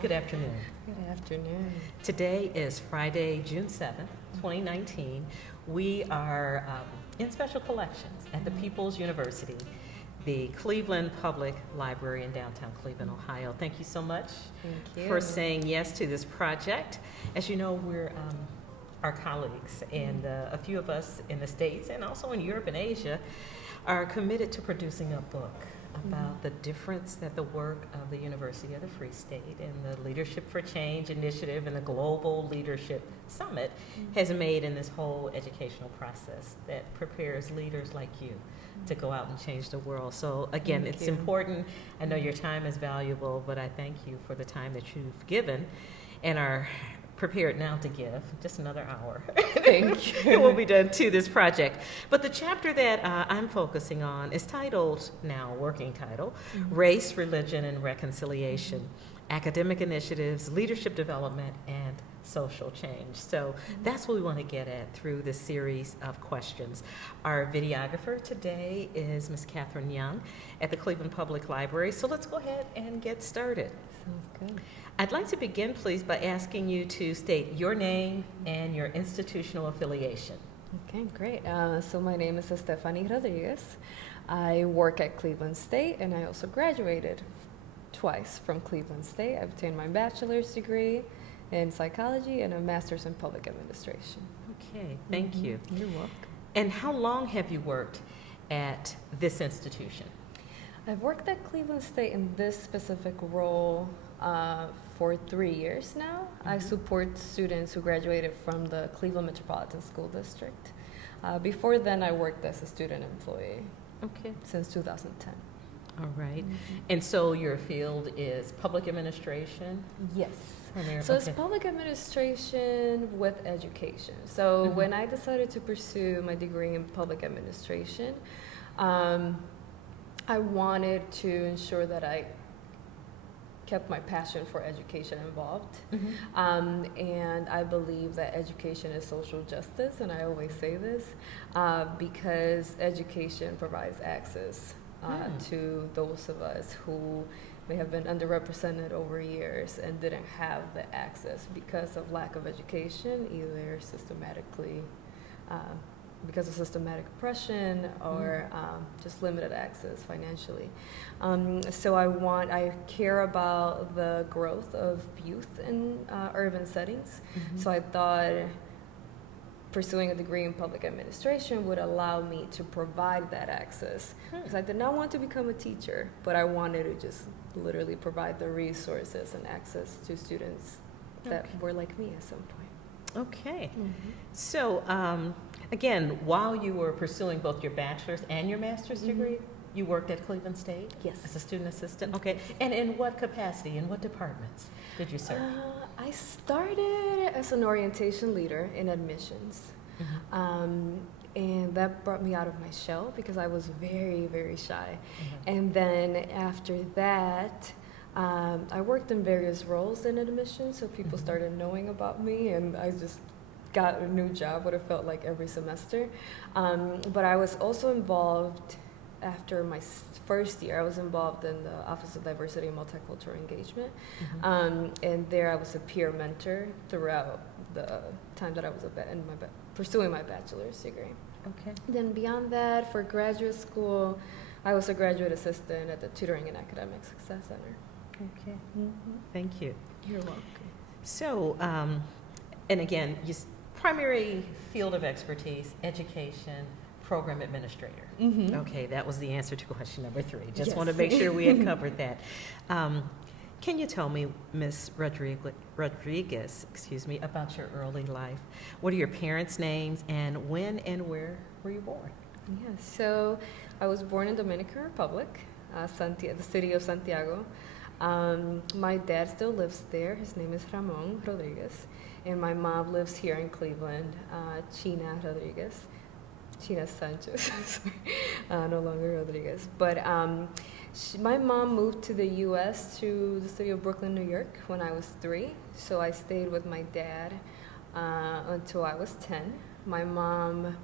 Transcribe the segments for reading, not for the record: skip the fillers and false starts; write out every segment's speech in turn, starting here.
Good afternoon. Good afternoon. Today is Friday, June 7th, 2019. We are in special collections at the People's University, the Cleveland Public Library in downtown Cleveland, Ohio. Thank you so much for saying yes to this project. As you know, we're our colleagues, and a few of us in the States and also in Europe and Asia are committed to producing a book about the difference that the work of the University of the Free State and the Leadership for Change initiative and the Global Leadership Summit has made in this whole educational process that prepares leaders like you to go out and change the world. So again, it's important. I know your time is valuable, but I thank you for the time that you've given and are prepared now to give just another hour. Thank you. It will be done to this project. But the chapter that I'm focusing on is titled, now working title, Race, Religion, and Reconciliation, Academic Initiatives, Leadership Development, and Social Change. So that's what we want to get at through this series of questions. Our videographer today is Ms. Catherine Young at the Cleveland Public Library. So let's go ahead and get started. Sounds good. I'd like to begin, please, by asking you to state your name and your institutional affiliation. Okay, great. So my name is Estefany Rodriguez. I work at Cleveland State, and I also graduated twice from Cleveland State. I obtained my bachelor's degree in psychology and a master's in public administration. Okay, thank you. You're welcome. And how long have you worked at this institution? I've worked at Cleveland State in this specific role for 3 years now. I support students who graduated from the Cleveland Metropolitan School District. Before then, I worked as a student employee since 2010. All right. And so your field is public administration? Yes. So it's public administration with education. So when I decided to pursue my degree in public administration, I wanted to ensure that I kept my passion for education involved. And I believe that education is social justice, and I always say this, because education provides access to those of us who may have been underrepresented over years and didn't have the access because of lack of education, either systematically because of systematic oppression or just limited access financially. So I care about the growth of youth in urban settings. So I thought pursuing a degree in public administration would allow me to provide that access. Because I did not want to become a teacher, but I wanted to just literally provide the resources and access to students that were like me at some point. Okay. So, again, while you were pursuing both your bachelor's and your master's degree, you worked at Cleveland State? Yes. As a student assistant? Okay. And in what capacity, in what departments did you serve? I started as an orientation leader in admissions. And that brought me out of my shell because I was very, very shy. And then after that, I worked in various roles in admissions, so people started knowing about me, and I just got a new job, what it felt like every semester. But I was also involved, after my first year, I was involved in the Office of Diversity and Multicultural Engagement, and there I was a peer mentor throughout the time that I was pursuing my bachelor's degree. Okay. Then beyond that, for graduate school, I was a graduate assistant at the Tutoring and Academic Success Center. Okay. Thank you. You're welcome. So, and again, primary field of expertise, education, program administrator. Okay, that was the answer to question number 3. Just want to make sure we had covered that. Can you tell me, Ms. Rodriguez, about your early life? What are your parents' names, and when and where were you born? Yeah, so I was born in Dominican Republic, the city of Santiago. My dad still lives there. His name is Ramon Rodriguez. And my mom lives here in Cleveland, China Rodriguez. China Sanchez, sorry, no longer Rodriguez. But my mom moved to the U.S., to the city of Brooklyn, New York, when I was 3. So I stayed with my dad until I was 10. My mom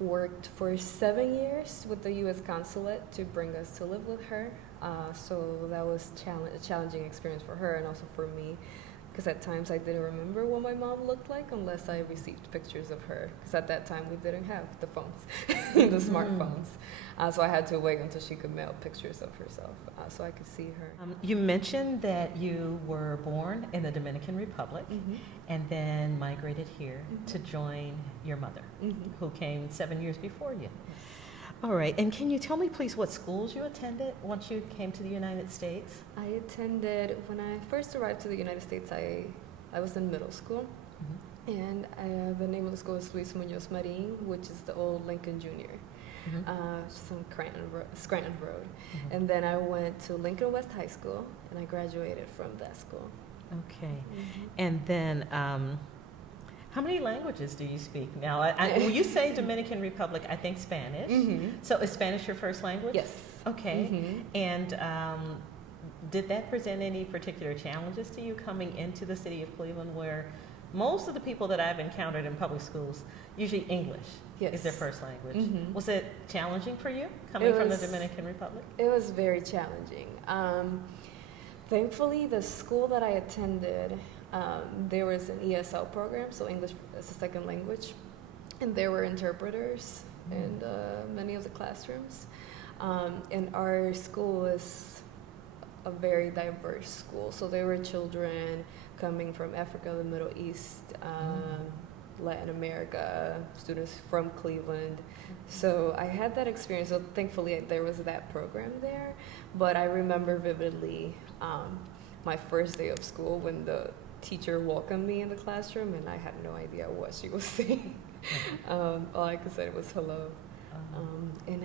worked for 7 years with the U.S. consulate to bring us to live with her. So that was a challenging experience for her and also for me, because at times I didn't remember what my mom looked like unless I received pictures of her, because at that time we didn't have the phones, the smartphones. So I had to wait until she could mail pictures of herself so I could see her. You mentioned that you were born in the Dominican Republic and then migrated here to join your mother, who came 7 years before you. All right, and can you tell me, please, what schools you attended once you came to the United States? I attended, when I first arrived to the United States, I was in middle school. And the name of the school is Luis Munoz Marin, which is the old Lincoln Junior, just on Scranton Road. And then I went to Lincoln West High School, and I graduated from that school. Okay, and then how many languages do you speak now? When you say Dominican Republic, I think Spanish. So is Spanish your first language? Yes. Okay, and did that present any particular challenges to you coming into the city of Cleveland, where most of the people that I've encountered in public schools, usually English is their first language. Was it challenging for you coming from the Dominican Republic? It was very challenging. Thankfully, the school that I attended, there was an ESL program, so English as a second language, and there were interpreters in many of the classrooms. And our school is a very diverse school, so there were children coming from Africa, the Middle East, Latin America, students from Cleveland. So I had that experience. So thankfully there was that program there. But I remember vividly my first day of school when the teacher welcomed me in the classroom, and I had no idea what she was saying. All I could say was hello. And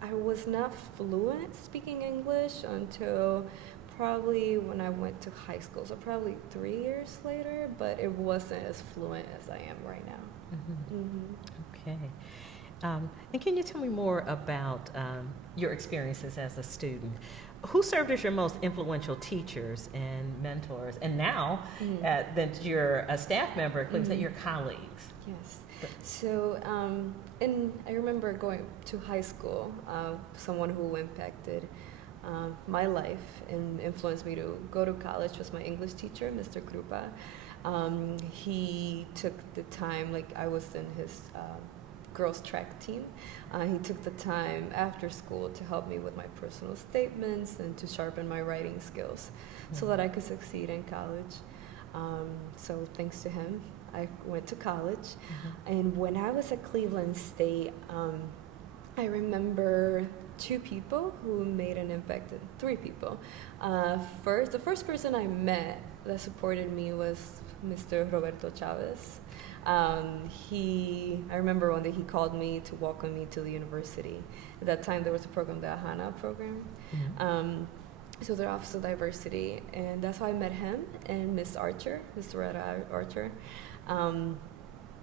I was not fluent speaking English until probably when I went to high school, so probably 3 years later, but it wasn't as fluent as I am right now. Okay. And can you tell me more about your experiences as a student? Who served as your most influential teachers and mentors? And now that you're a staff member at Cleveland, your colleagues. Yes. So, and I remember going to high school, someone who impacted my life and influenced me to go to college was my English teacher, Mr. Krupa. He took the time, like I was in his girls track team. He took the time after school to help me with my personal statements and to sharpen my writing skills so that I could succeed in college. So thanks to him, I went to college. And when I was at Cleveland State, I remember two people who made an impact, three people. The first person I met that supported me was Mr. Roberto Chavez. I remember one day he called me to welcome me to the university. At that time there was a program, the AHANA program. So their Office of Diversity, and that's how I met him and Miss Archer, Miss Loretta Archer.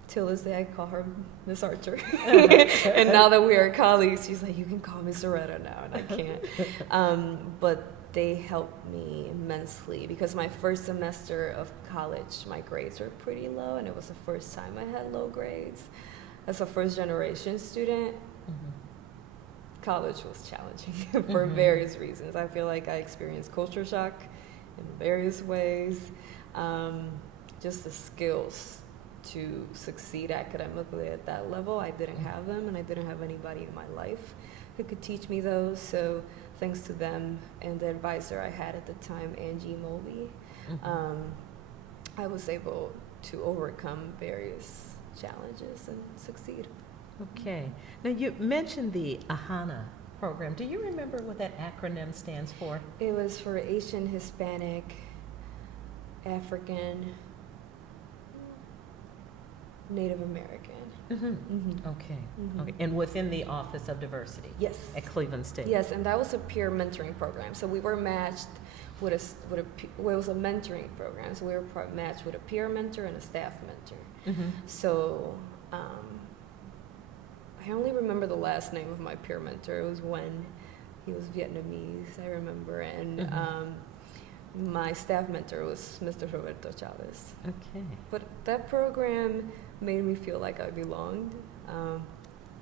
Till this day I call her Miss Archer. And now that we are colleagues, she's like, you can call me Loretta now, and I can't. But they helped me immensely because my first semester of college, my grades were pretty low, and it was the first time I had low grades. As a first generation student, college was challenging for various reasons. I feel like I experienced culture shock in various ways. Just the skills to succeed academically at that level, I didn't have them, and I didn't have anybody in my life who could teach me those. So thanks to them and the advisor I had at the time, Angie Molby, I was able to overcome various challenges and succeed. Okay. Now you mentioned the AHANA program. Do you remember what that acronym stands for? It was for Asian, Hispanic, African, Native American. Okay. Okay. And within the Office of Diversity? Yes. At Cleveland State? Yes, and that was a peer mentoring program. So we were matched with it was a mentoring program. So we were matched with a peer mentor and a staff mentor. So I only remember the last name of my peer mentor. It was Wen. He was Vietnamese, I remember. And my staff mentor was Mr. Roberto Chavez. Okay. But that program made me feel like I belonged.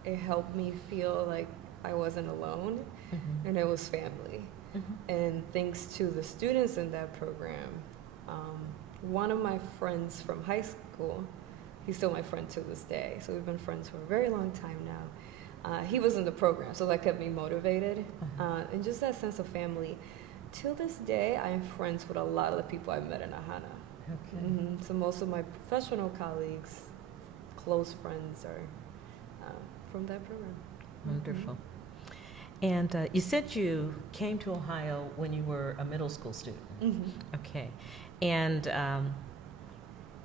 It helped me feel like I wasn't alone. and it was family. And thanks to the students in that program, one of my friends from high school, he's still my friend to this day, so we've been friends for a very long time now. He was in the program, so that kept me motivated. And just that sense of family. Till this day, I am friends with a lot of the people I met in Ahana. Okay. So most of my professional colleagues, close friends, are from that program. Wonderful. And you said you came to Ohio when you were a middle school student. Okay. And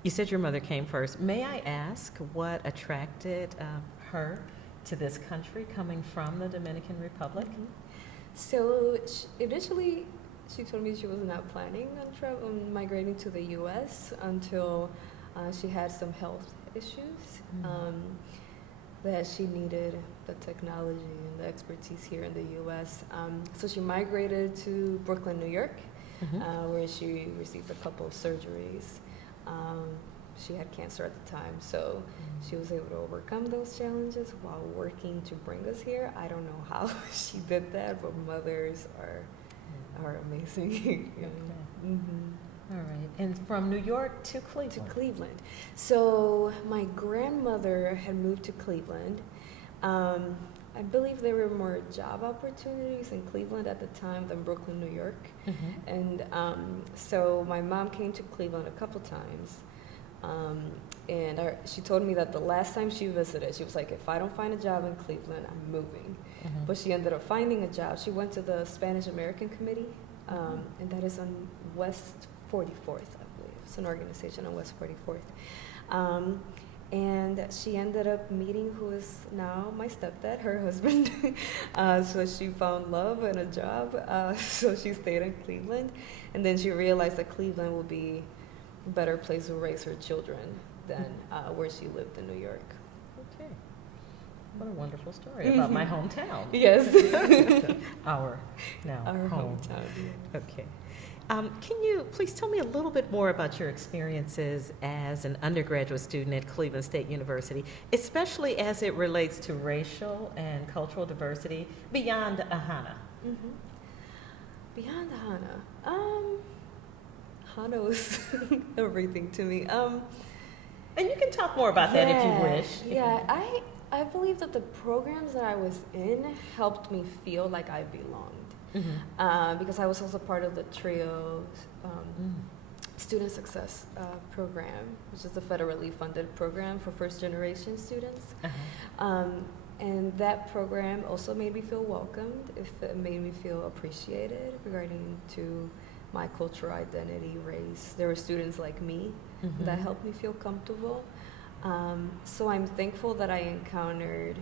you said your mother came first. May I ask what attracted her to this country, coming from the Dominican Republic? So initially, she told me she was not planning on migrating to the U.S. until she had some health issues, that she needed the technology and the expertise here in the U.S. So she migrated to Brooklyn, New York, where she received a couple of surgeries. She had cancer at the time, so she was able to overcome those challenges while working to bring us here. I don't know how she did that, but mothers are amazing. All right. And from New York to Cleveland? To Cleveland. So my grandmother had moved to Cleveland. I believe there were more job opportunities in Cleveland at the time than Brooklyn, New York. And so my mom came to Cleveland a couple times. And she told me that the last time she visited, she was like, if I don't find a job in Cleveland, I'm moving. But she ended up finding a job. She went to the Spanish American Committee, and that is on West 44th, I believe. It's an organization on West 44th. And she ended up meeting who is now my stepdad, her husband. So she found love and a job. So she stayed in Cleveland. And then she realized that Cleveland would be a better place to raise her children than where she lived in New York. Okay. What a wonderful story about my hometown. Yes. Our home. hometown. Yes. Okay. Can you please tell me a little bit more about your experiences as an undergraduate student at Cleveland State University, especially as it relates to racial and cultural diversity beyond Ahana? Beyond Ahana, Hana was everything to me. And you can talk more about that if you wish. Yeah, I believe that the programs that I was in helped me feel like I belonged. Because I was also part of the TRIO Student Success Program, which is the federally funded program for first-generation students. And that program also made me feel welcomed. It made me feel appreciated regarding to my cultural identity, race. There were students like me that helped me feel comfortable. So I'm thankful that I encountered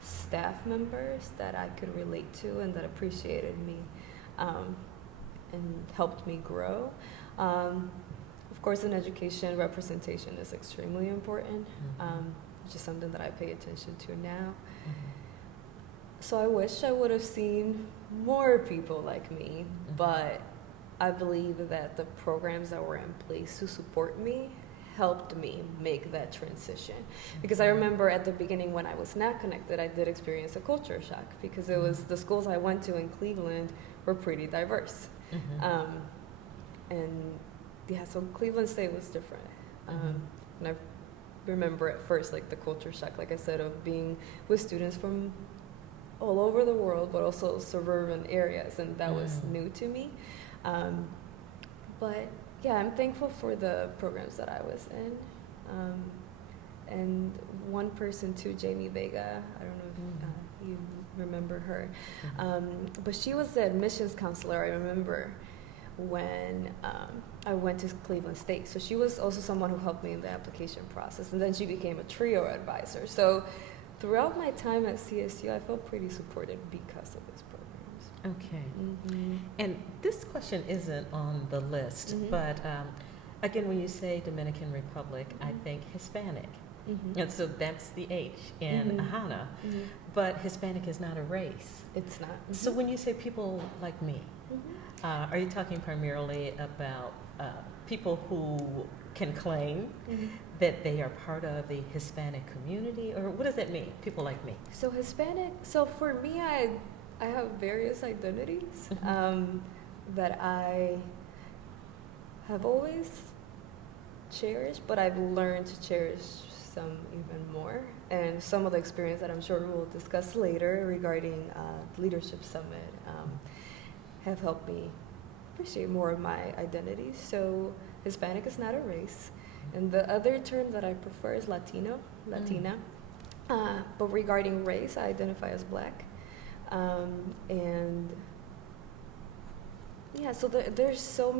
staff members that I could relate to and that appreciated me and helped me grow. Of course, in education, representation is extremely important, which is something that I pay attention to now. So I wish I would have seen more people like me, but I believe that the programs that were in place to support me helped me make that transition. Because I remember at the beginning when I was not connected, I did experience a culture shock because it was the schools I went to in Cleveland were pretty diverse. And yeah, so Cleveland State was different. And I remember at first like the culture shock, like I said, of being with students from all over the world, but also suburban areas, and that was new to me. But yeah, I'm thankful for the programs that I was in. And one person too, Jamie Vega, I don't know if you remember her, but she was the admissions counselor, I remember, when I went to Cleveland State. So she was also someone who helped me in the application process, and then she became a TRIO advisor. So throughout my time at CSU, I felt pretty supported because of these programs. Okay. And this question isn't on the list, but again, when you say Dominican Republic, I think Hispanic. And so that's the H in Ahana. But Hispanic is not a race. It's not. So when you say people like me, are you talking primarily about people who can claim that they are part of the Hispanic community? Or what does that mean, people like me? So Hispanic, so for me, I have various identities that I have always cherished, but I've learned to cherish some even more. And some of the experience that I'm sure we'll discuss later regarding Leadership Summit have helped me appreciate more of my identity. So Hispanic is not a race. And the other term that I prefer is Latino, Latina. But regarding race, I identify as Black. And yeah, so there's so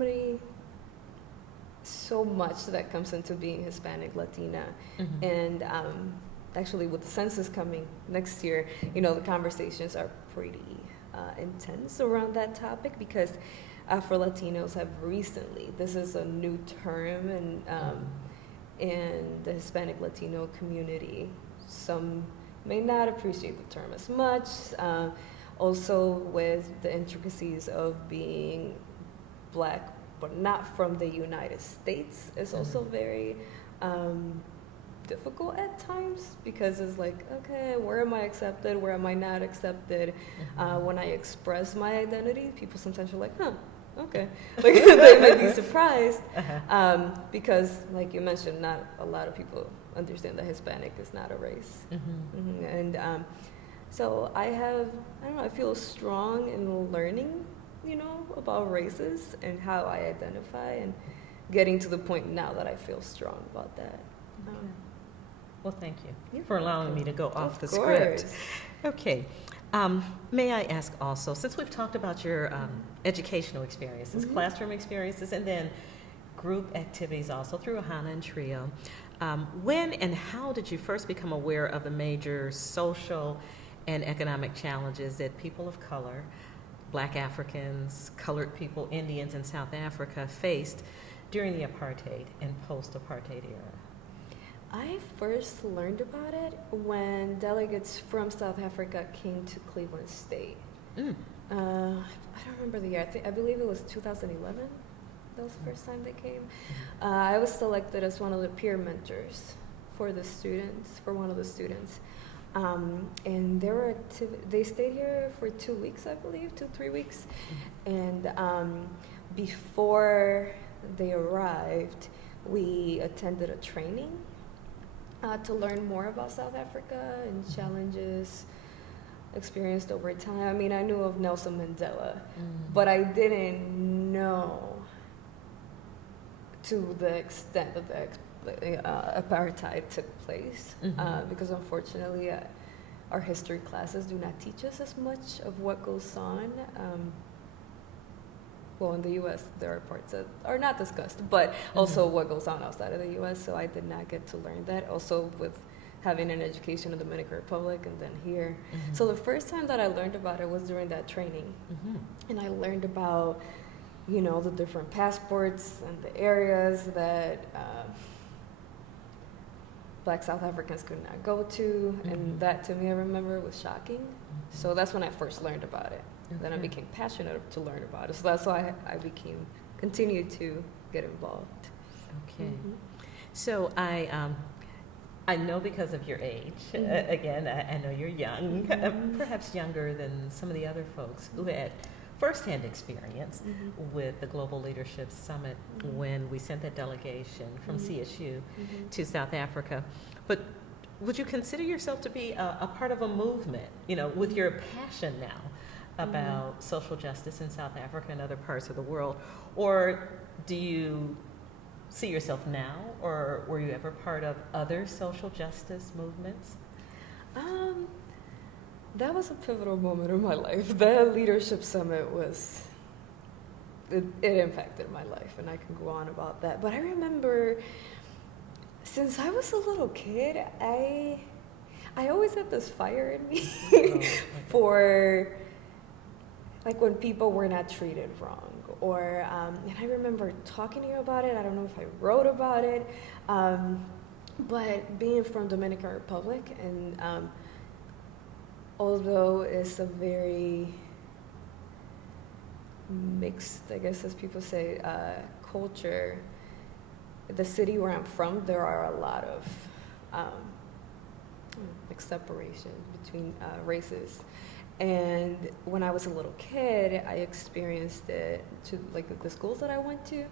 much that comes into being Hispanic, Latina. And actually with the census coming next year, you know, the conversations are pretty intense around that topic because Afro-Latinos have recently, this is a new term in the Hispanic Latino community. Some may not appreciate the term as much. Also with the intricacies of being Black but not from the United States is also very difficult at times because it's like, okay, where am I accepted? Where am I not accepted? When I express my identity, people sometimes are like, huh, okay. Like, they might be surprised because, like you mentioned, not a lot of people understand that Hispanic is not a race. And so I don't know, I feel strong in learning, you know, about races and how I identify and getting to the point now that I feel strong about that. Well, thank you for allowing me to go off the course. script. Okay. May I ask also, since we've talked about your educational experiences, classroom experiences, and then group activities also through AHANA and TRIO, when and how did you first become aware of the major social and economic challenges that people of color, Black Africans, colored people, Indians in South Africa faced during the apartheid and post-apartheid era? I first learned about it when delegates from South Africa came to Cleveland State. I don't remember the year. I believe it was 2011. That was the first time they came. I was selected as one of the peer mentors for the students, for one of the students. And they stayed here for 2 weeks, I believe, 2-3 weeks. And before they arrived, we attended a training to learn more about South Africa and challenges experienced over time. I mean, I knew of Nelson Mandela, but I didn't know to the extent that the apartheid took place, because unfortunately our history classes do not teach us as much of what goes on. Well, in the U.S., there are parts that are not discussed, but also what goes on outside of the U.S., so I did not get to learn that. Also, with having an education in the Dominican Republic and then here. So the first time that I learned about it was during that training. And I learned about, you know, the different passports and the areas that Black South Africans could not go to. And that, to me, I remember, was shocking. So that's when I first learned about it. Then I became passionate to learn about it. So that's why I continued to get involved. Okay. So I know because of your age, again, I know you're young, perhaps younger than some of the other folks who had firsthand experience with the Global Leadership Summit when we sent that delegation from CSU to South Africa. But would you consider yourself to be a part of a movement, you know, with your passion now about social justice in South Africa and other parts of the world? Or do you see yourself now, or were you ever part of other social justice movements? That was a pivotal moment in my life. The Leadership Summit it impacted my life, and I can go on about that. But I remember, since I was a little kid, I always had this fire in me for, like, when people were not treated wrong. Or, and I remember talking to you about it. I don't know if I wrote about it. But being from Dominican Republic, and although it's a very mixed, I guess as people say, culture, the city where I'm from, there are a lot of like separation between races. And when I was a little kid, I experienced it to like the schools that I went to.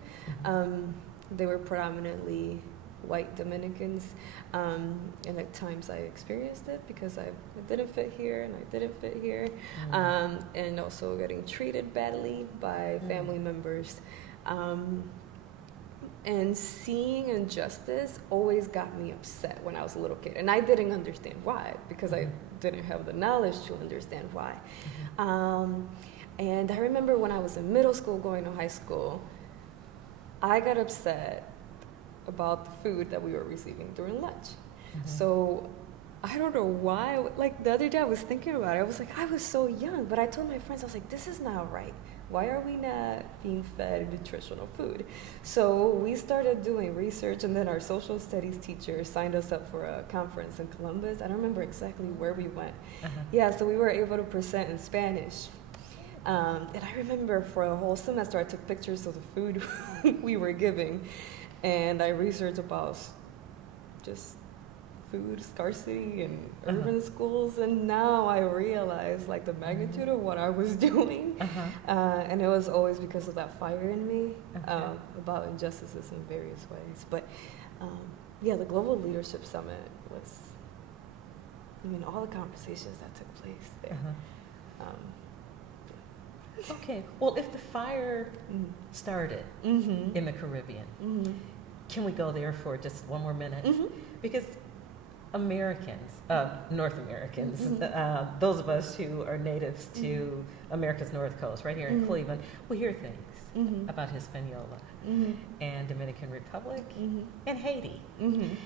They were predominantly white Dominicans, and at times I experienced it because I didn't fit here and I didn't fit here, and also getting treated badly by family members. And seeing injustice always got me upset when I was a little kid. And I didn't understand why, because I didn't have the knowledge to understand why. And I remember when I was in middle school going to high school, I got upset about the food that we were receiving during lunch. So I don't know why, like the other day I was thinking about it. I was like, I was so young, but I told my friends, I was like, this is not right. Why are we not being fed nutritional food? So we started doing research, and then our social studies teacher signed us up for a conference in Columbus. I don't remember exactly where we went. Yeah, so we were able to present in Spanish. And I remember for a whole semester I took pictures of the food we were giving, and I researched about just food scarcity in urban schools, and now I realize like the magnitude of what I was doing, and it was always because of that fire in me about injustices in various ways. But yeah, the Global Leadership Summit was, I mean, all the conversations that took place there. Okay, well, if the fire started in the Caribbean, can we go there for just one more minute? Because Americans, North Americans, those of us who are natives to America's North Coast, right here in Cleveland, we hear things about Hispaniola and Dominican Republic and Haiti. And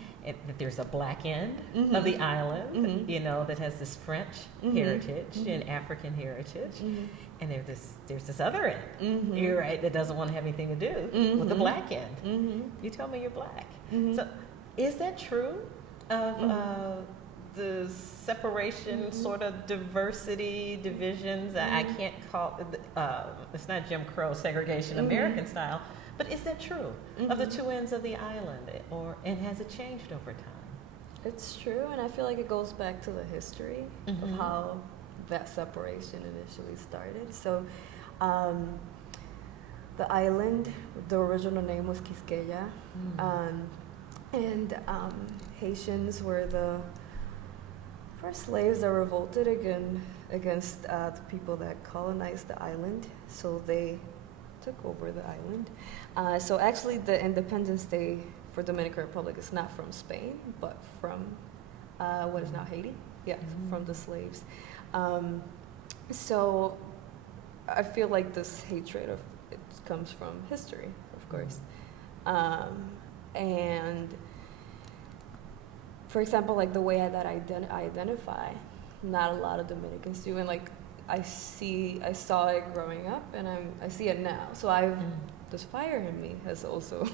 that there's a black end of the island, you know, that has this French heritage and African heritage. And there's this other end, you're right, that doesn't want to have anything to do with the black end. You tell me you're black. So is that true of the separation, sort of diversity, divisions? I can't call it's not Jim Crow segregation, American style, but is that true of the two ends of the island, and has it changed over time? It's true, and I feel like it goes back to the history of how that separation initially started. So the island, the original name was Quisqueya, and Haitians were the first slaves that revolted against the people that colonized the island. So they took over the island. So actually the Independence Day for Dominican Republic is not from Spain, but from what is now Haiti. Yeah, from the slaves. So I feel like this hatred it comes from history, of course. And for example, like the way that I identify, not a lot of Dominicans do, and like I saw it growing up, and I see it now. So this fire in me has also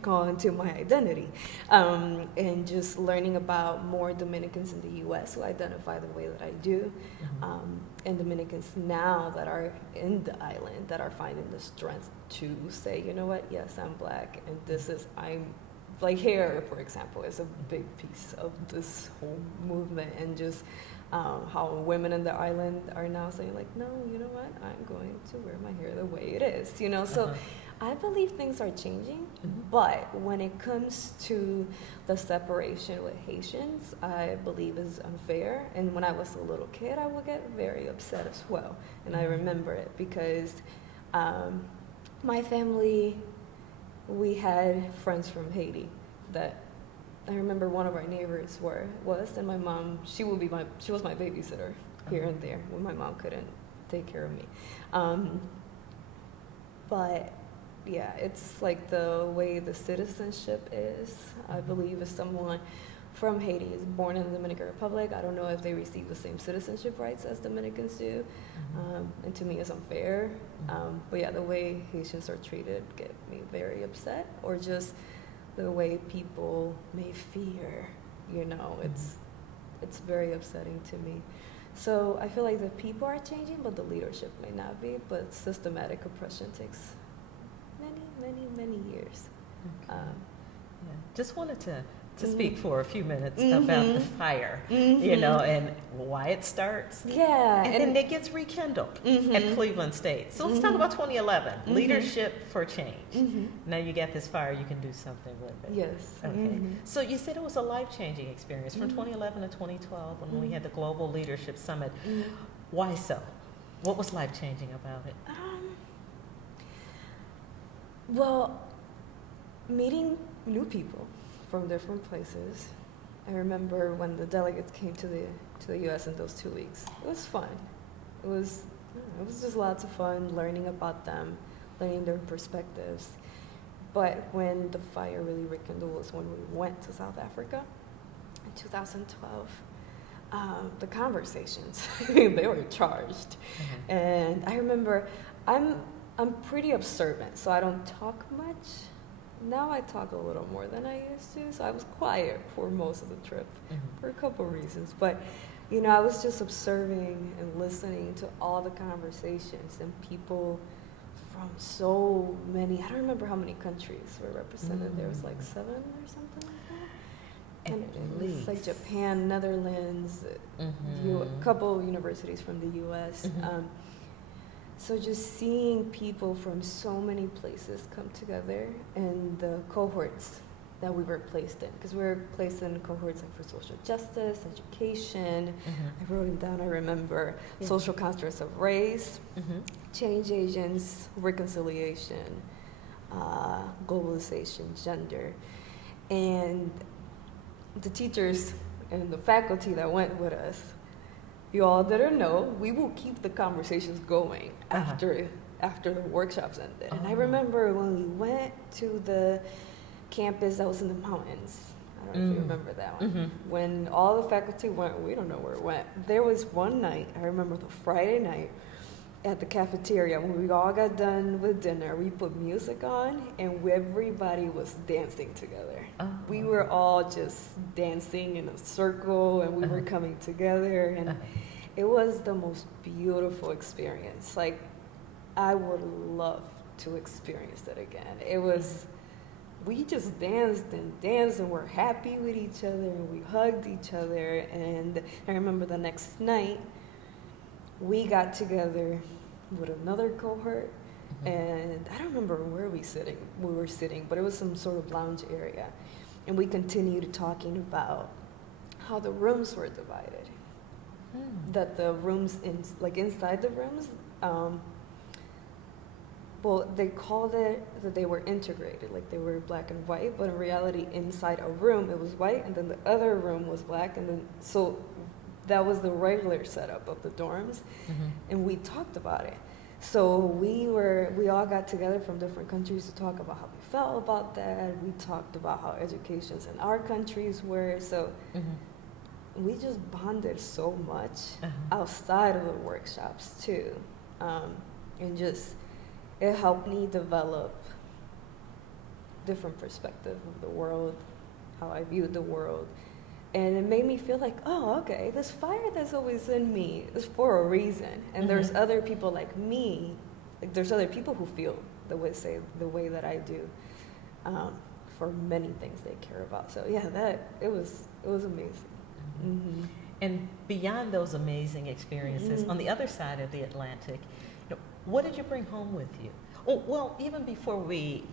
gone to my identity, and just learning about more Dominicans in the U.S. who identify the way that I do, and Dominicans now that are in the island that are finding the strength to say, you know what, yes, I'm black, and I'm like hair, for example, is a big piece of this whole movement, and just how women in the island are now saying like, no, you know what, I'm going to wear my hair the way it is, you know. So I believe things are changing, but when it comes to the separation with Haitians, I believe is unfair. And when I was a little kid, I would get very upset as well, and I remember it because my family, we had friends from Haiti that I remember one of our neighbors was, and my mom, she was my babysitter here and there when my mom couldn't take care of me. But yeah, it's like the way the citizenship is. I believe if someone from Haiti is born in the Dominican Republic, I don't know if they receive the same citizenship rights as Dominicans do, and to me it's unfair. But yeah, the way Haitians are treated get me very upset, or just the way people may fear, you know, it's very upsetting to me. So I feel like the people are changing, but the leadership may not be, but systematic oppression takes many, many, many years. Okay. Yeah. Just wanted to to speak for a few minutes about the fire, you know, and why it starts. Yeah. And then it gets rekindled at Cleveland State. So let's talk about 2011, Leadership for Change. Now you got this fire, you can do something with it. Yes. Okay. So you said it was a life-changing experience from 2011 to 2012 when we had the Global Leadership Summit. Why so? What was life-changing about it? Well, meeting new people from different places. I remember when the delegates came to the U.S. in those 2 weeks. It was fun. It was just lots of fun learning about them, learning their perspectives. But when the fire really rekindled was when we went to South Africa in 2012. The conversations, they were charged. And I remember, I'm pretty observant, so I don't talk much. Now I talk a little more than I used to, so I was quiet for most of the trip for a couple of reasons. But, you know, I was just observing and listening to all the conversations and people from so many, I don't remember how many countries were represented. There was like 7 or something like that. And it was like Japan, Netherlands, a couple universities from the U.S. So just seeing people from so many places come together and the cohorts that we were placed in, because we were placed in cohorts like for social justice, education. I wrote it down, I remember. Social constructs of race, change agents, reconciliation, globalization, gender. And the teachers and the faculty that went with us, you all didn't know, we will keep the conversations going after the workshops ended. And I remember when we went to the campus that was in the mountains. I don't know if you remember that one. When all the faculty went, we don't know where it went. There was one night, I remember the Friday night, at the cafeteria, when we all got done with dinner, we put music on and everybody was dancing together. We were all just dancing in a circle and we were coming together, and it was the most beautiful experience. Like, I would love to experience it again. It was, we just danced and we're happy with each other and we hugged each other. And I remember the next night, we got together with another cohort, and I don't remember where we were sitting, but it was some sort of lounge area. And we continued talking about how the rooms were divided. That the rooms, inside the rooms, well, they called it that they were integrated, like they were black and white, but in reality, inside a room, it was white, and then the other room was black, and then, so that was the regular setup of the dorms, and we talked about it. So we all got together from different countries to talk about how we felt about that. We talked about how educations in our countries were. So we just bonded so much outside of the workshops too, and just it helped me develop different perspective of the world, how I viewed the world. And it made me feel like, oh, okay, this fire that's always in me is for a reason. And there's other people like me, like there's other people who feel the way that I do, for many things they care about. So yeah, it was amazing. And beyond those amazing experiences, on the other side of the Atlantic, you know, what did you bring home with you? Oh, well, even before we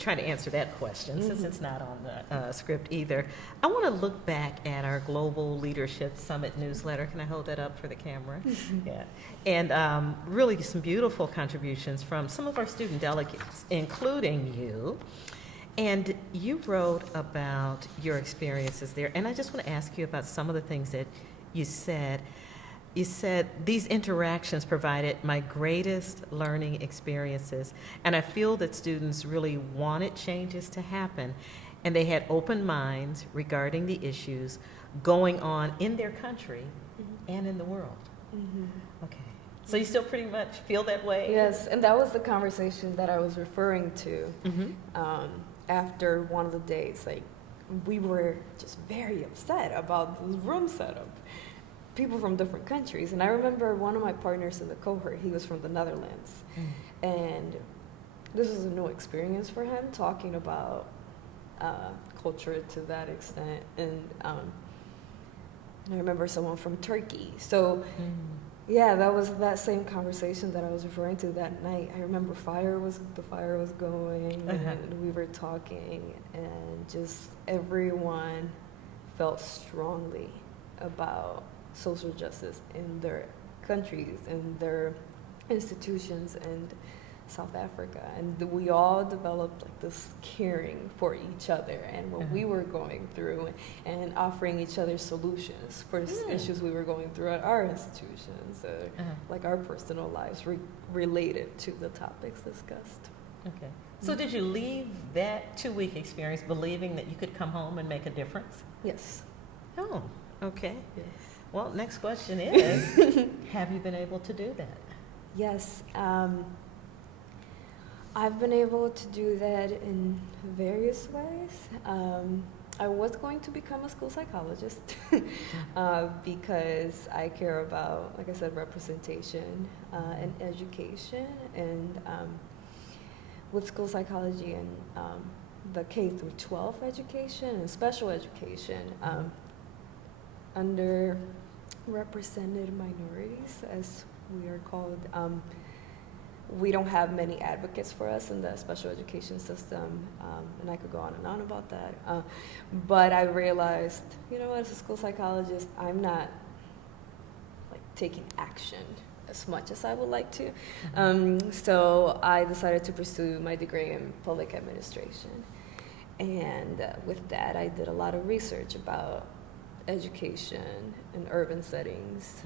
try to answer that question, since it's not on the script either, I want to look back at our Global Leadership Summit newsletter. Can I hold that up for the camera? Yeah. And really some beautiful contributions from some of our student delegates, including you. And you wrote about your experiences there, and I just want to ask you about some of the things that you said. You said, these interactions provided my greatest learning experiences, and I feel that students really wanted changes to happen, and they had open minds regarding the issues going on in their country and in the world. Okay. So you still pretty much feel that way? Yes, and that was the conversation that I was referring to after one of the days. Like, we were just very upset about the room setup. People from different countries. And I remember one of my partners in the cohort, he was from the Netherlands. And this was a new experience for him, talking about culture to that extent. And I remember someone from Turkey. So yeah, that was that same conversation that I was referring to that night. I remember the fire was going, and we were talking, and just everyone felt strongly about social justice in their countries and their institutions and South Africa, and we all developed like this caring for each other and what we were going through, and offering each other solutions for issues we were going through at our institutions, like our personal lives related to the topics discussed. Okay. So did you leave that 2-week experience believing that you could come home and make a difference? Yes. Oh, okay. Yes. Well, next question is, have you been able to do that? Yes. I've been able to do that in various ways. I was going to become a school psychologist because I care about, like I said, representation and education. And with school psychology and the K through 12 education and special education, underrepresented minorities, as we are called, we don't have many advocates for us in the special education system, and I could go on and on about that. But I realized, you know, as a school psychologist, I'm not like taking action as much as I would like to. So I decided to pursue my degree in public administration, and with that, I did a lot of research about education in urban settings.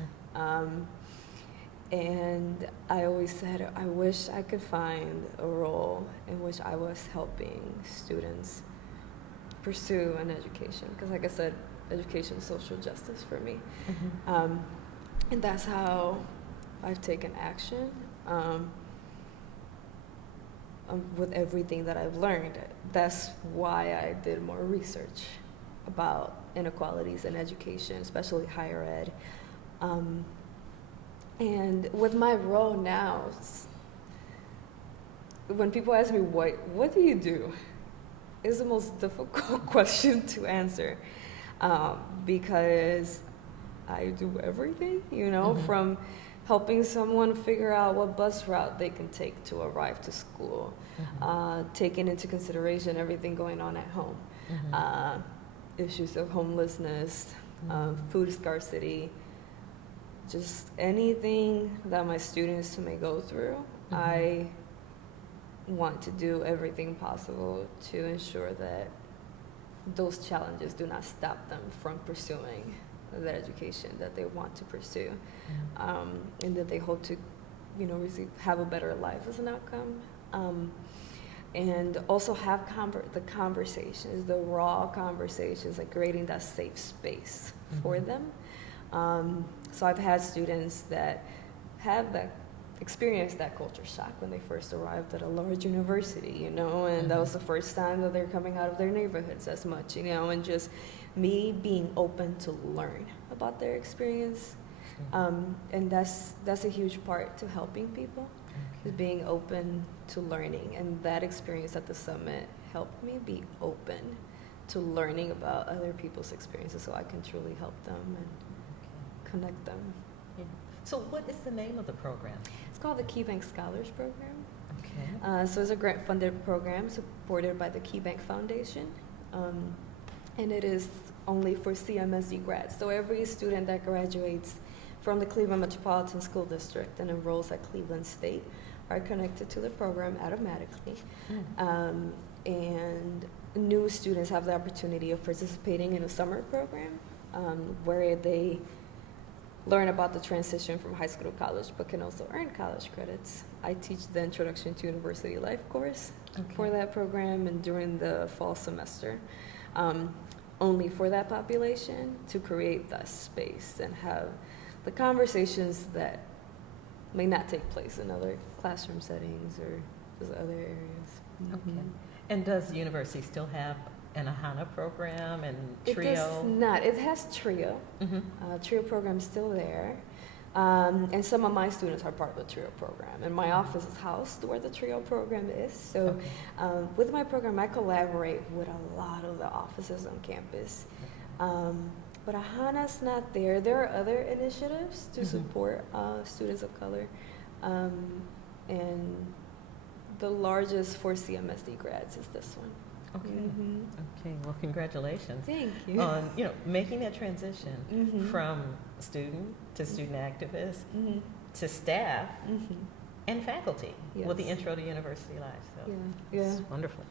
And I always said, I wish I could find a role in which I was helping students pursue an education. Because like I said, education is social justice for me. And that's how I've taken action with everything that I've learned. That's why I did more research about inequalities in education, especially higher ed. And with my role now, when people ask me, what do you do? It's the most difficult question to answer because I do everything, you know, from helping someone figure out what bus route they can take to arrive to school, taking into consideration everything going on at home, issues of homelessness, food scarcity, just anything that my students may go through. I want to do everything possible to ensure that those challenges do not stop them from pursuing the education that they want to pursue, and that they hope to, you know, have a better life as an outcome. And also have the conversations, the raw conversations, like creating that safe space for them. So I've had students that have experienced that culture shock when they first arrived at a large university, you know, and that was the first time that they're coming out of their neighborhoods as much, you know, and just me being open to learn about their experience. And that's a huge part to helping people, is being open to learning. And that experience at the summit helped me be open to learning about other people's experiences so I can truly help them and connect them. Yeah. So what is the name of the program? It's called the KeyBank Scholars Program. Okay. So it's a grant-funded program supported by the KeyBank Foundation, and it is only for CMSD grads. So every student that graduates from the Cleveland Metropolitan School District and enrolls at Cleveland State are connected to the program automatically. And new students have the opportunity of participating in a summer program where they learn about the transition from high school to college, but can also earn college credits. I teach the Introduction to University Life course for that program, and during the fall semester, only for that population, to create that space and have the conversations that may not take place in other classroom settings or just other areas. Okay. And does the university still have an AHANA program and TRIO? It does not. It has TRIO. TRIO program is still there. And some of my students are part of the TRIO program, and my office is housed where the TRIO program is. So with my program, I collaborate with a lot of the offices on campus. But AHANA's not there. There are other initiatives to support students of color. And the largest for CMSD grads is this one. Okay, well, congratulations. Thank you. On, making that transition from student to student activist to staff and faculty with the Intro to University Life. So it's wonderful.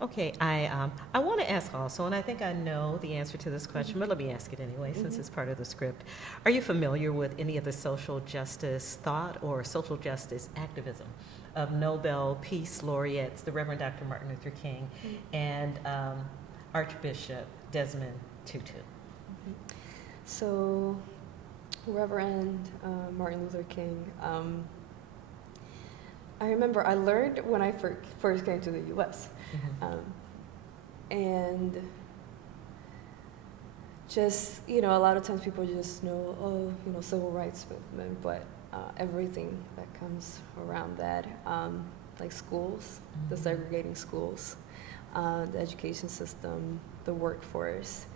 Okay, I want to ask also, and I think I know the answer to this question, but let me ask it anyway since it's part of the script. Are you familiar with any of the social justice thought or social justice activism of Nobel Peace Laureates, the Reverend Dr. Martin Luther King and Archbishop Desmond Tutu? So, Reverend Martin Luther King, I remember I learned when I first came to the U.S. And just, a lot of times people just know, civil rights movement, but everything that comes around that, like schools, the segregating schools, the education system, the workforce,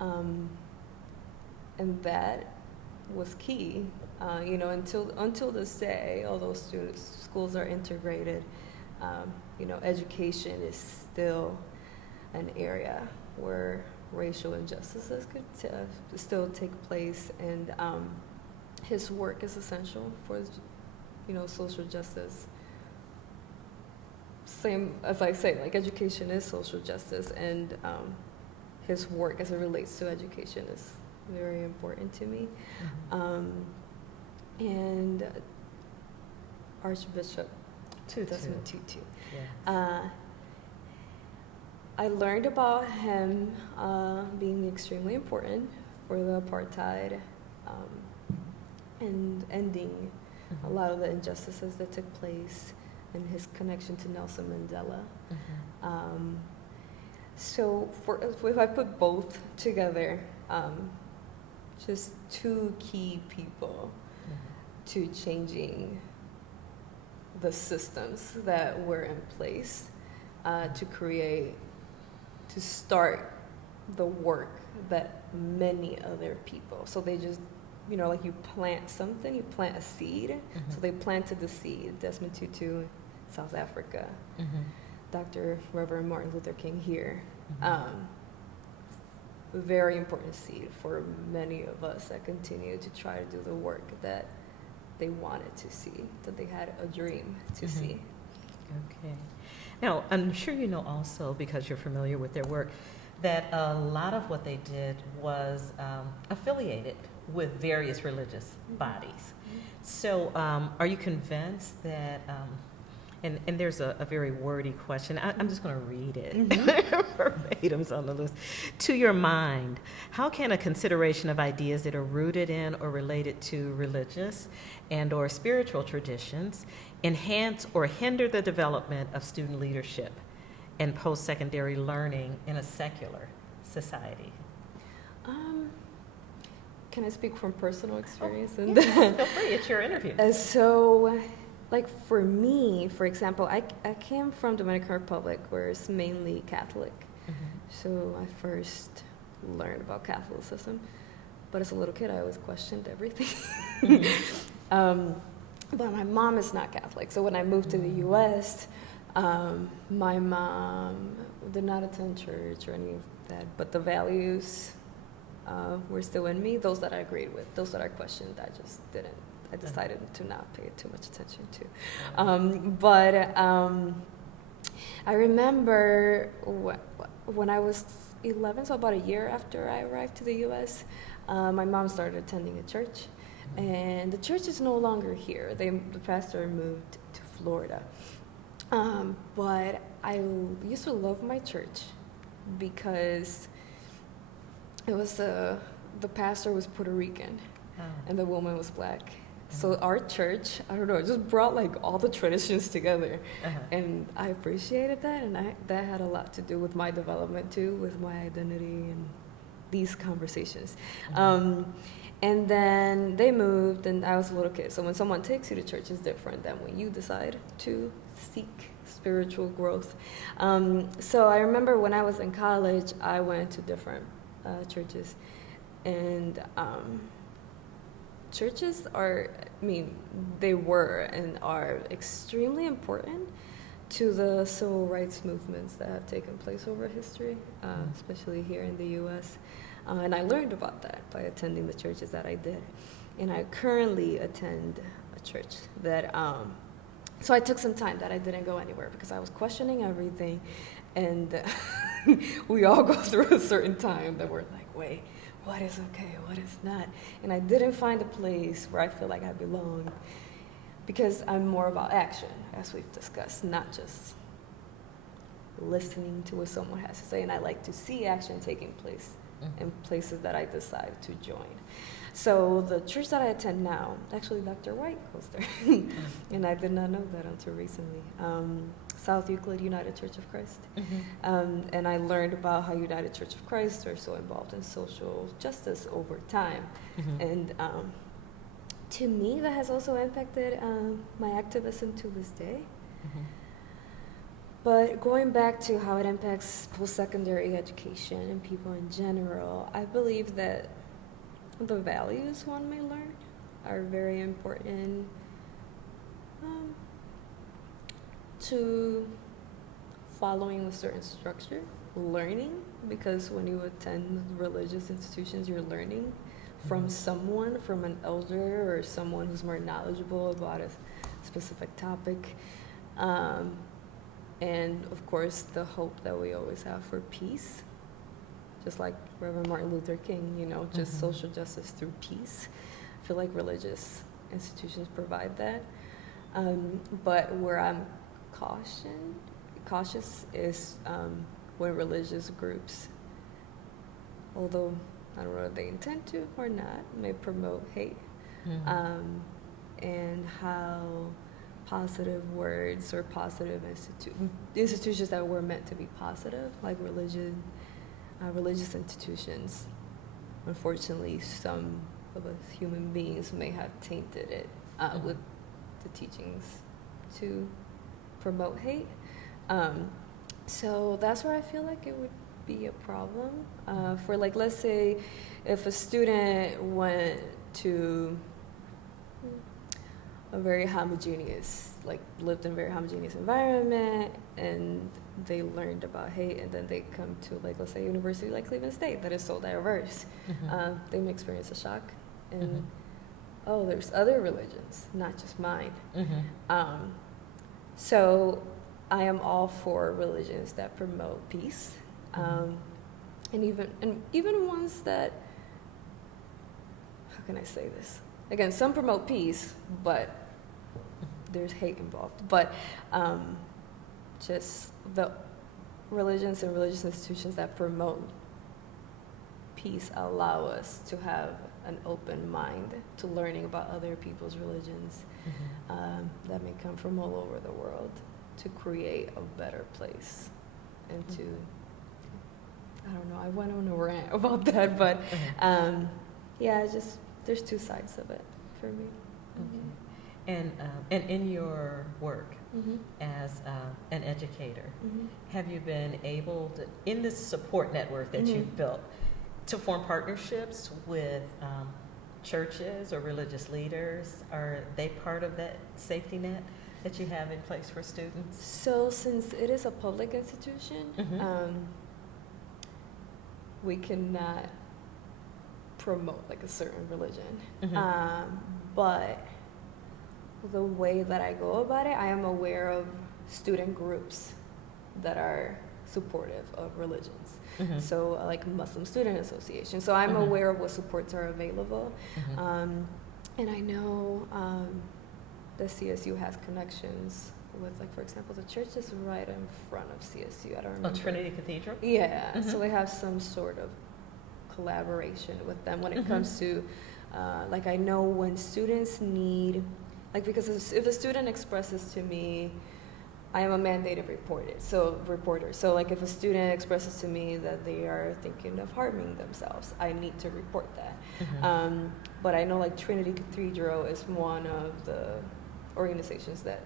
and that was key. Until this day, although schools are integrated, education is still an area where racial injustices could still take place, and his work is essential for, social justice. Same as I say, like education is social justice, and his work as it relates to education is very important to me. And Archbishop Desmond Tutu. Yes. I learned about him being extremely important for the apartheid and ending a lot of the injustices that took place, and his connection to Nelson Mandela. So if I put both together, just two key people to changing the systems that were in place to start the work that many other people, so they just, like you plant something, you plant a seed, so they planted the seed. Desmond Tutu, South Africa, Dr. Reverend Martin Luther King here. Very important seed for many of us that continue to try to do the work that they wanted to see, that they had a dream to see. Okay. Now, I'm sure you know also, because you're familiar with their work, that a lot of what they did was affiliated with various religious bodies. So are you convinced that, and there's a very wordy question, I'm just going to read it, verbatim's on the list. To your mind, how can a consideration of ideas that are rooted in or related to religious and or spiritual traditions enhance or hinder the development of student leadership and post-secondary learning in a secular society? Can I speak from personal experience? Feel free, it's your interview. So, like for me, for example, I came from Dominican Republic, where it's mainly Catholic. So I first learned about Catholicism, but as a little kid, I always questioned everything. But my mom is not Catholic, so when I moved to the U.S., my mom did not attend church or any of that, but the values were still in me, those that I agreed with. Those that I questioned, I just didn't. I decided to not pay too much attention to. I remember when I was 11, so about a year after I arrived to the U.S., my mom started attending a church. And the church is no longer here. The pastor moved to Florida. But I used to love my church because it was the pastor was Puerto Rican and the woman was black. So our church, I don't know, it just brought like all the traditions together. And I appreciated that, and that had a lot to do with my development too, with my identity and these conversations. And then they moved, and I was a little kid. So when someone takes you to church, it's different than when you decide to seek spiritual growth. So I remember when I was in college, I went to different churches. And churches are, they were and are extremely important to the civil rights movements that have taken place over history, especially here in the U.S. And I learned about that by attending the churches that I did. And I currently attend a church that, so I took some time that I didn't go anywhere because I was questioning everything. And we all go through a certain time that we're like, wait, what is okay, what is not? And I didn't find a place where I feel like I belong because I'm more about action, as we've discussed, not just listening to what someone has to say. And I like to see action taking place in places that I decide to join. So the church that I attend now, actually Dr. White goes there, and I did not know that until recently. South Euclid United Church of Christ. And I learned about how United Church of Christ are so involved in social justice over time. And to me, that has also impacted my activism to this day. But going back to how it impacts post-secondary education and people in general, I believe that the values one may learn are very important to following a certain structure, learning, because when you attend religious institutions, you're learning from someone, from an elder or someone who's more knowledgeable about a specific topic. And of course, the hope that we always have for peace, just like Reverend Martin Luther King, just social justice through peace. I feel like religious institutions provide that. But where I'm cautious is when religious groups, although I don't know if they intend to or not, may promote hate, and how positive words or positive institutions that were meant to be positive, like religious institutions, unfortunately, some of us human beings may have tainted it with the teachings to promote hate. So that's where I feel like it would be a problem. For like, let's say if a student went to a very homogeneous, lived in a very homogeneous environment, and they learned about hate, and then they come to, let's say, a university like Cleveland State that is so diverse. They may experience a shock, and oh, there's other religions, not just mine. So I am all for religions that promote peace, and even ones that, how can I say this? Again, some promote peace, but there's hate involved. But just the religions and religious institutions that promote peace allow us to have an open mind to learning about other people's religions that may come from all over the world, to create a better place and to, I don't know, I went on a rant about that, but yeah, just there's two sides of it for me. And in your work as an educator, have you been able to, in this support network that you've built, to form partnerships with churches or religious leaders? Are they part of that safety net that you have in place for students? So since it is a public institution, we cannot promote a certain religion. But the way that I go about it, I am aware of student groups that are supportive of religions. So like Muslim Student Association. So I'm aware of what supports are available. And I know the CSU has connections with, for example, the church is right in front of CSU. I don't remember. Trinity Cathedral? Yeah. So they have some sort of collaboration with them when it comes to, I know when students need, because if a student expresses to me I am a mandated reporter. So like if a student expresses to me that they are thinking of harming themselves, I need to report that. But I know like Trinity Cathedral is one of the organizations that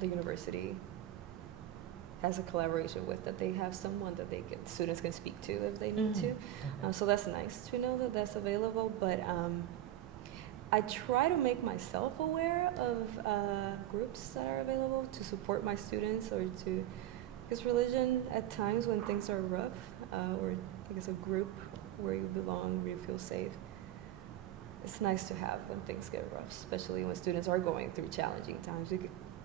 the university has a collaboration with, that they have someone that students can speak to if they need to. So that's nice to know that that's available. But I try to make myself aware of groups that are available to support my students, or to, because religion at times when things are rough, or I guess a group where you belong, where you feel safe, it's nice to have when things get rough, especially when students are going through challenging times,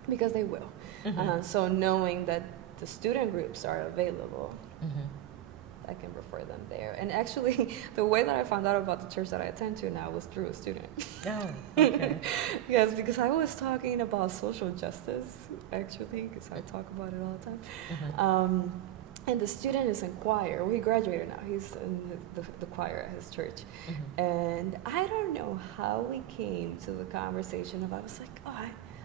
because they will. So knowing that the student groups are available, I can refer them there. And actually, the way that I found out about the church that I attend to now was through a student. Oh, okay. Yes, because I was talking about social justice, actually, because I talk about it all the time. And the student is in choir. Well, he graduated now. He's in the choir at his church. And I don't know how we came to the conversation of, I was like, oh,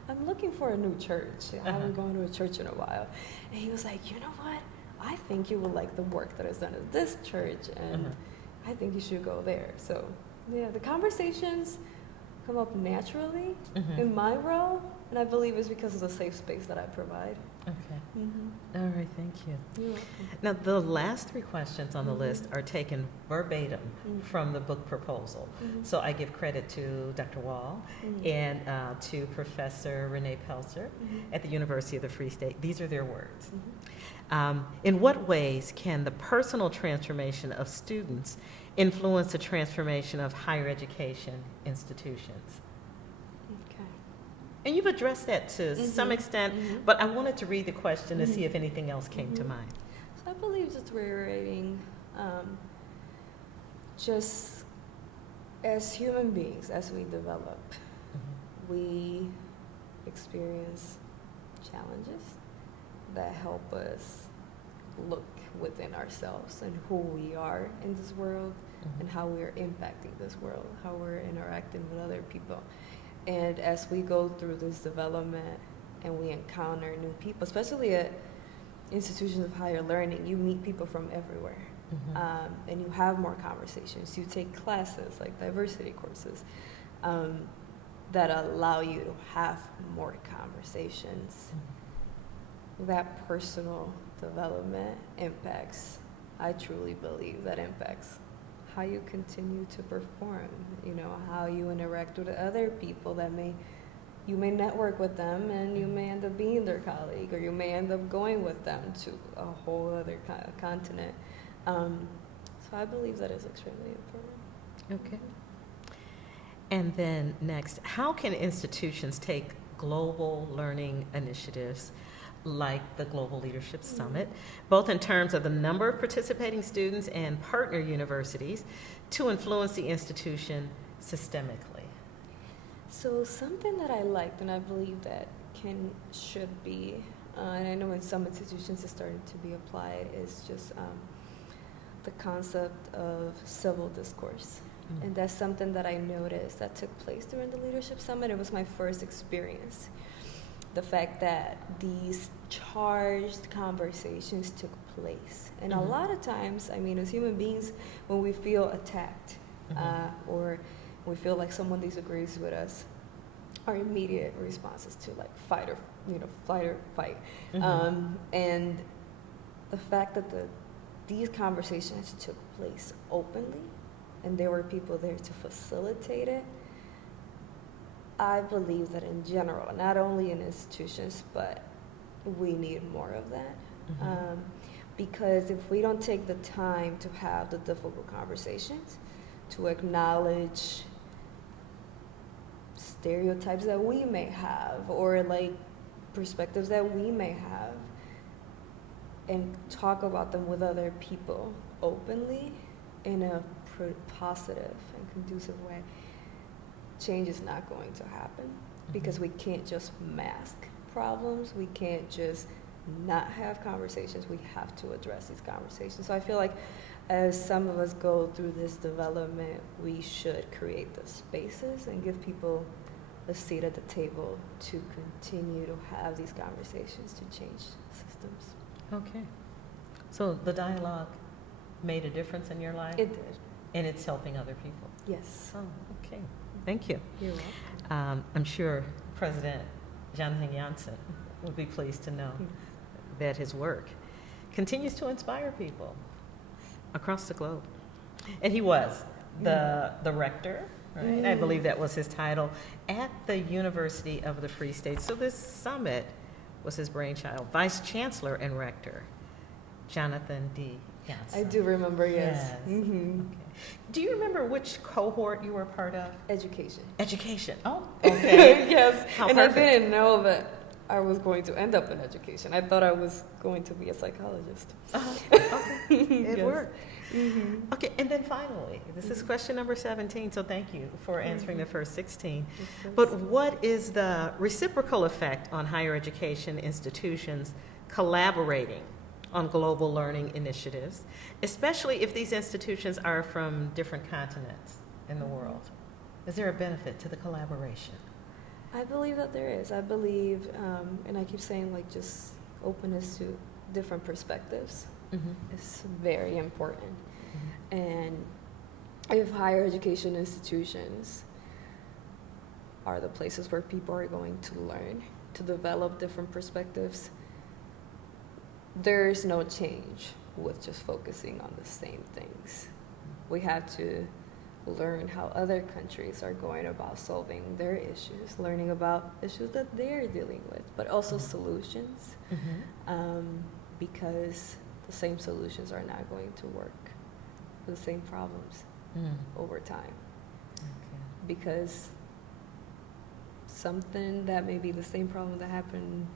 I'm looking for a new church. I haven't gone to a church in a while. And he was like, you know what? I think you will like the work that is done at this church, and I think you should go there. So, yeah, the conversations come up naturally in my role, and I believe it's because of the safe space that I provide. Okay. All right, thank you. You're welcome. Now, the last three questions on the list are taken verbatim from the book proposal. So I give credit to Dr. Wall and to Professor Renee Pelzer at the University of the Free State. These are their words. In what ways can the personal transformation of students influence the transformation of higher education institutions? Okay. And you've addressed that to some extent, but I wanted to read the question to see if anything else came to mind. So I believe just reiterating, just as human beings, as we develop, we experience challenges that help us look within ourselves and who we are in this world, and how we are impacting this world, how we're interacting with other people. And as we go through this development and we encounter new people, especially at institutions of higher learning, you meet people from everywhere. And you have more conversations. You take classes like diversity courses that allow you to have more conversations. That personal development impacts, I truly believe that impacts how you continue to perform, how you interact with other people you may network with them and you may end up being their colleague, or you may end up going with them to a whole other continent. So I believe that is extremely important. Okay. And then next, how can institutions take global learning initiatives like the Global Leadership Summit, both in terms of the number of participating students and partner universities, to influence the institution systemically? So something that I liked, and I believe that should be, and I know in some institutions it's starting to be applied, is just the concept of civil discourse. And that's something that I noticed that took place during the Leadership Summit. It was my first experience. The fact that these charged conversations took place. And a lot of times, as human beings, when we feel attacked or we feel like someone disagrees with us, our immediate response is to flight or fight. And the fact that these conversations took place openly and there were people there to facilitate it, I believe that in general, not only in institutions, but we need more of that. Because if we don't take the time to have the difficult conversations, to acknowledge stereotypes that we may have, or perspectives that we may have, and talk about them with other people openly in a positive and conducive way, change is not going to happen, because we can't just mask problems. We can't just not have conversations. We have to address these conversations. So I feel like as some of us go through this development, we should create the spaces and give people a seat at the table to continue to have these conversations to change systems. Okay. So the dialogue made a difference in your life? It did. And it's helping other people? Yes. Oh, okay. Thank you. You're welcome. I'm sure President Jonathan Jansen would be pleased to know that his work continues to inspire people across the globe. And he was the rector, right? I believe that was his title, at the University of the Free State. So this summit was his brainchild. Vice Chancellor and Rector, Jonathan D. Jansen. I do remember, yes. Okay. Do you remember which cohort you were part of? Education. Education. Oh, okay. Yes. How and perfect. I didn't know that I was going to end up in education. I thought I was going to be a psychologist. Okay. It Yes. worked. Okay, and then finally, this is question number 17, so thank you for answering the first 16. But what is the reciprocal effect on higher education institutions collaborating on global learning initiatives, especially if these institutions are from different continents in the world? Is there a benefit to the collaboration? I believe that there is. I believe, and I keep saying, like, just openness to different perspectives is very important. And if higher education institutions are the places where people are going to learn, to develop different perspectives, there's no change with just focusing on the same things. We have to learn how other countries are going about solving their issues, learning about issues that they're dealing with, but also solutions, because the same solutions are not going to work for the same problems over time. Because something that may be the same problem that happened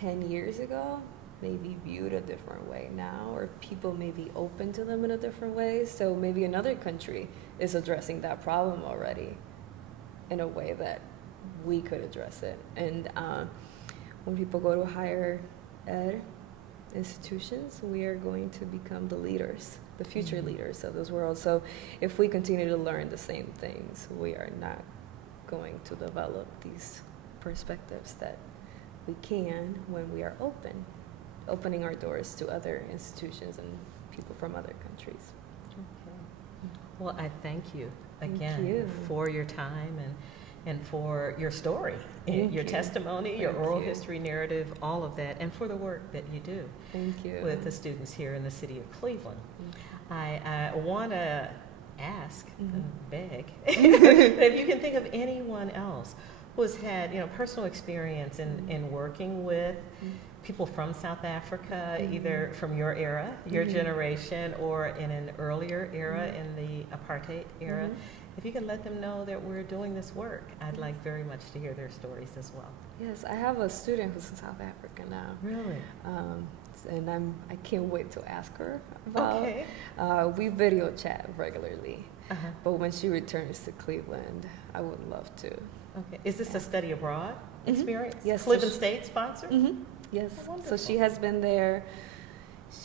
10 years ago may be viewed a different way now, or people may be open to them in a different way. So maybe another country is addressing that problem already in a way that we could address it. And when people go to higher ed institutions, we are going to become the leaders, the future leaders of this world. So if we continue to learn the same things, we are not going to develop these perspectives that we can when we are opening our doors to other institutions and people from other countries. Okay. Well, I thank you again Thank you. for your time and for your story, Thank your you. testimony, your Thank oral you. history narrative, all of that, and for the work that you do Thank you. with the students here in the city of Cleveland. I want to ask and beg if you can think of anyone else who has had, personal experience in working with people from South Africa, either from your era, your generation, or in an earlier era in the apartheid era. If you can let them know that we're doing this work, I'd like very much to hear their stories as well. Yes, I have a student who's in South Africa now. Really? And I can't wait to ask her about. Okay. We video chat regularly, but when she returns to Cleveland, I would love to. Okay. Is this a study abroad experience? Yes. Cleveland State sponsored? Yes. Oh, So wonderful. she has been there.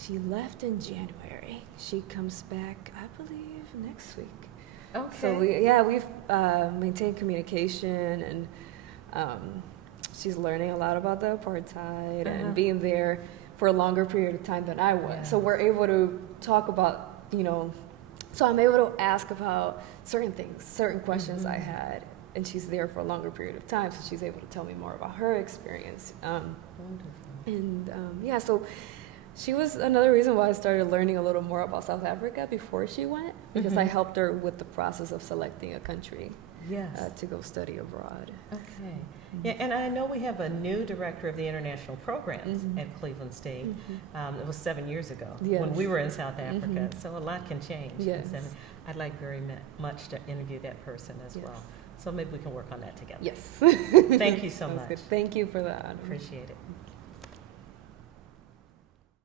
She left in January. She comes back, I believe, next week. Okay. So we've maintained communication, and she's learning a lot about the apartheid and being there for a longer period of time than I was. Yeah. So we're able to talk about, so I'm able to ask about certain things, certain questions I had, and she's there for a longer period of time, so she's able to tell me more about her experience. So she was another reason why I started learning a little more about South Africa before she went, because I helped her with the process of selecting a country to go study abroad. Okay. Yeah, and I know we have a new director of the international programs at Cleveland State. It was 7 years ago when we were in South Africa, so a lot can change. Yes. And I'd like very much to interview that person as well. So maybe we can work on that together. Yes. Thank you so Sounds much. good. Thank you for that. Appreciate it.